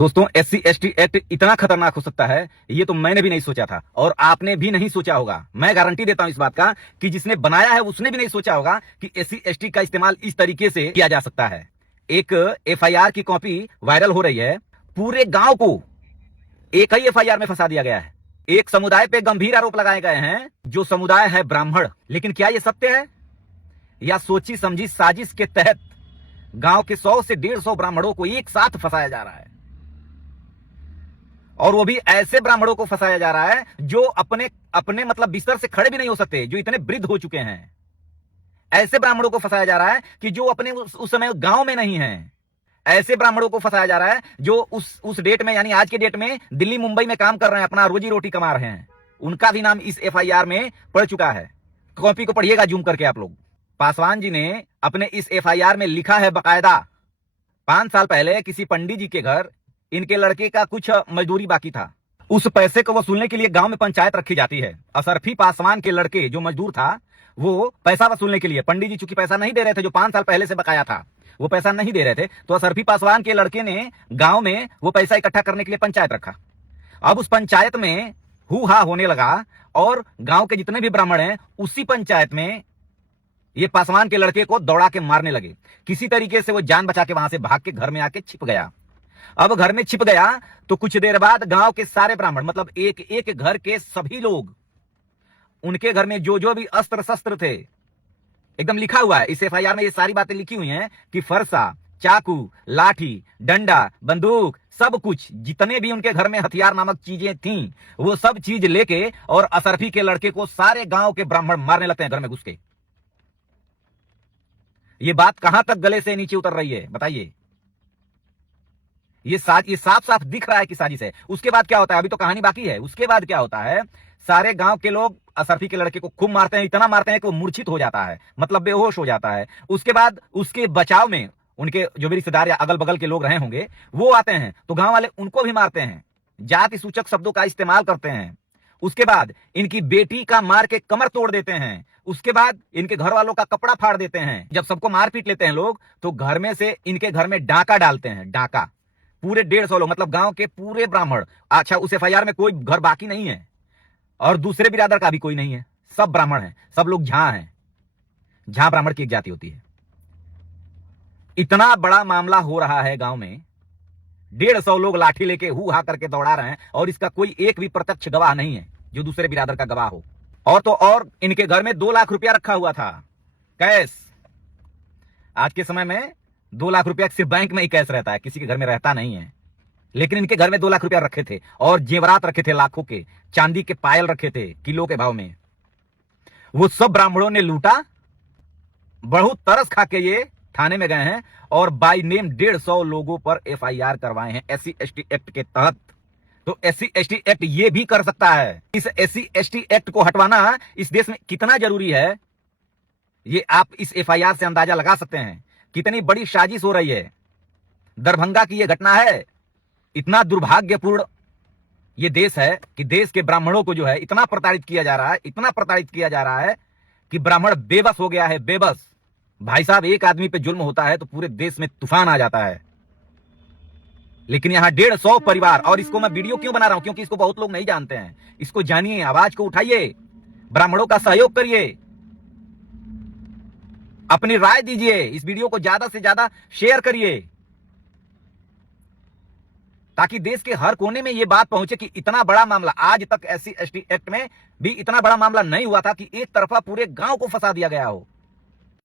दोस्तों, SC/ST act इतना खतरनाक हो सकता है, ये तो मैंने भी नहीं सोचा था और आपने भी नहीं सोचा होगा। मैं गारंटी देता हूं इस बात का कि जिसने बनाया है उसने भी नहीं सोचा होगा कि SC/ST का इस्तेमाल इस तरीके से किया जा सकता है। एक FIR की कॉपी वायरल हो रही है। पूरे गांव को एक ही FIR में फंसा दिया गया है। एक समुदाय पे गंभीर आरोप लगाए गए हैं, जो समुदाय है ब्राह्मण। लेकिन क्या यह सत्य है या सोची समझी साजिश के तहत गांव के 100 से 150 ब्राह्मणों को एक साथ फंसाया जा रहा है? और वो भी ऐसे ब्राह्मणों को फंसाया जा रहा है जो अपने अपने मतलब बिस्तर से खड़े भी नहीं हो सकते, जो इतने वृद्ध हो चुके हैं। ऐसे ब्राह्मणों को फंसाया जा रहा है कि जो अपने उस समय गांव में नहीं है। ऐसे ब्राह्मणों को फंसाया जा रहा है जो उस डेट में, यानी आज के डेट में दिल्ली मुंबई में काम कर रहे हैं, अपना रोजी रोटी कमा रहे हैं। उनका भी नाम इस FIR में पड़ चुका है। कॉपी को पढ़िएगा जूम करके आप लोग। पासवान जी ने अपने इस FIR में लिखा है बकायदा, 5 साल पहले किसी पंडित जी के घर इनके लड़के का कुछ मजदूरी बाकी था। उस पैसे को वसूलने के लिए गांव में पंचायत रखी जाती है। असरफी पासवान के लड़के जो मजदूर था, वो पैसा वसूलने के लिए, पंडित जी चूंकि पैसा नहीं दे रहे थे, जो 5 साल पहले से बकाया था, वो पैसा नहीं दे रहे थे, तो असरफी पासवान के लड़के ने गांव में वो पैसा इकट्ठा करने के लिए पंचायत रखा। अब उस पंचायत में हु हा होने लगा और गांव के जितने भी ब्राह्मण हैं उसी पंचायत में ये पासवान के लड़के को दौड़ा के मारने लगे। किसी तरीके से वो जान बचा के वहां से भाग के घर में आके छिप गया। अब घर में छिप गया तो कुछ देर बाद गांव के सारे ब्राह्मण, मतलब एक एक घर के सभी लोग, उनके घर में जो जो भी अस्त्र शस्त्र थे, एकदम लिखा हुआ है इस FIR में, ये सारी बातें लिखी हुई हैं कि फरसा, चाकू, लाठी, डंडा, बंदूक, सब कुछ जितने भी उनके घर में हथियार नामक चीजें थीं, वो सब चीज लेके और असरफी के लड़के को सारे गांव के ब्राह्मण मारने लगते हैं घर में घुस के। ये बात कहां तक गले से नीचे उतर रही है बताइए? ये साफ साफ दिख रहा है कि साजिश है। उसके बाद क्या होता है, अभी तो कहानी बाकी है। उसके बाद क्या होता है, सारे गांव के लोग असरफी के लड़के को खूब मारते हैं, इतना मारते हैं कि वो मूर्छित हो जाता है, मतलब बेहोश हो जाता है। उसके बाद उसके बचाव में उनके जो भी रिश्तेदार या अगल बगल के लोग रहे होंगे वो आते हैं, तो गांव वाले उनको भी मारते हैं, जाति सूचक शब्दों का इस्तेमाल करते हैं। उसके बाद इनकी बेटी का मार के कमर तोड़ देते हैं। उसके बाद इनके घर वालों का कपड़ा फाड़ देते हैं। जब सबको मार पीट लेते हैं लोग, तो घर में से इनके घर में डाका डालते हैं। डाका पूरे 150 लोग, मतलब गांव के पूरे ब्राह्मण। अच्छा, उस FIR में कोई घर बाकी नहीं है और दूसरे बिरादर का भी कोई नहीं है, सब ब्राह्मण हैं, सब लोग झां हैं। झां ब्राह्मण की एक जाति होती है। इतना बड़ा मामला हो रहा है गांव में, 150 लोग लाठी लेके हु हा करके दौड़ा रहे हैं और इसका कोई एक भी प्रत्यक्ष गवाह नहीं है जो दूसरे बिरादर का गवाह हो। और तो और इनके घर में 2 लाख रुपया रखा हुआ था कैश। आज के समय में 2 लाख रुपया सिर्फ बैंक में ही कैश रहता है, किसी के घर में रहता नहीं है। लेकिन इनके घर में 2 लाख रुपया रखे थे और जेवरात रखे थे लाखों के, चांदी के पायल रखे थे किलो के भाव में। वो सब ब्राह्मणों ने लूटा। बहुत तरस खा के ये थाने में गए हैं और बाई नेम 150 लोगों पर FIR करवाए हैं SC/ST एक्ट के तहत। तो SC/ST एक्ट ये भी कर सकता है। इस SC/ST एक्ट को हटवाना इस देश में कितना जरूरी है, ये आप इस FIR से अंदाजा लगा सकते हैं। कितनी बड़ी साजिश हो रही है। दरभंगा की यह घटना है। इतना दुर्भाग्यपूर्ण ये देश है कि देश के ब्राह्मणों को जो है इतना प्रताड़ित किया जा रहा है, इतना प्रताड़ित किया जा रहा है कि ब्राह्मण बेबस हो गया है, बेबस। भाई साहब, एक आदमी पे जुल्म होता है तो पूरे देश में तूफान आ जाता है। लेकिन यहां 150 परिवार, और इसको मैं वीडियो क्यों बना रहा हूं, क्योंकि इसको बहुत लोग नहीं जानते हैं। इसको जानिए, आवाज को उठाइए, ब्राह्मणों का सहयोग करिए, अपनी राय दीजिए, इस वीडियो को ज्यादा से ज्यादा शेयर करिए, ताकि देश के हर कोने में यह बात पहुंचे कि इतना बड़ा मामला, आज तक SC/ST एक्ट में भी इतना बड़ा मामला नहीं हुआ था कि एक तरफा पूरे गांव को फंसा दिया गया हो।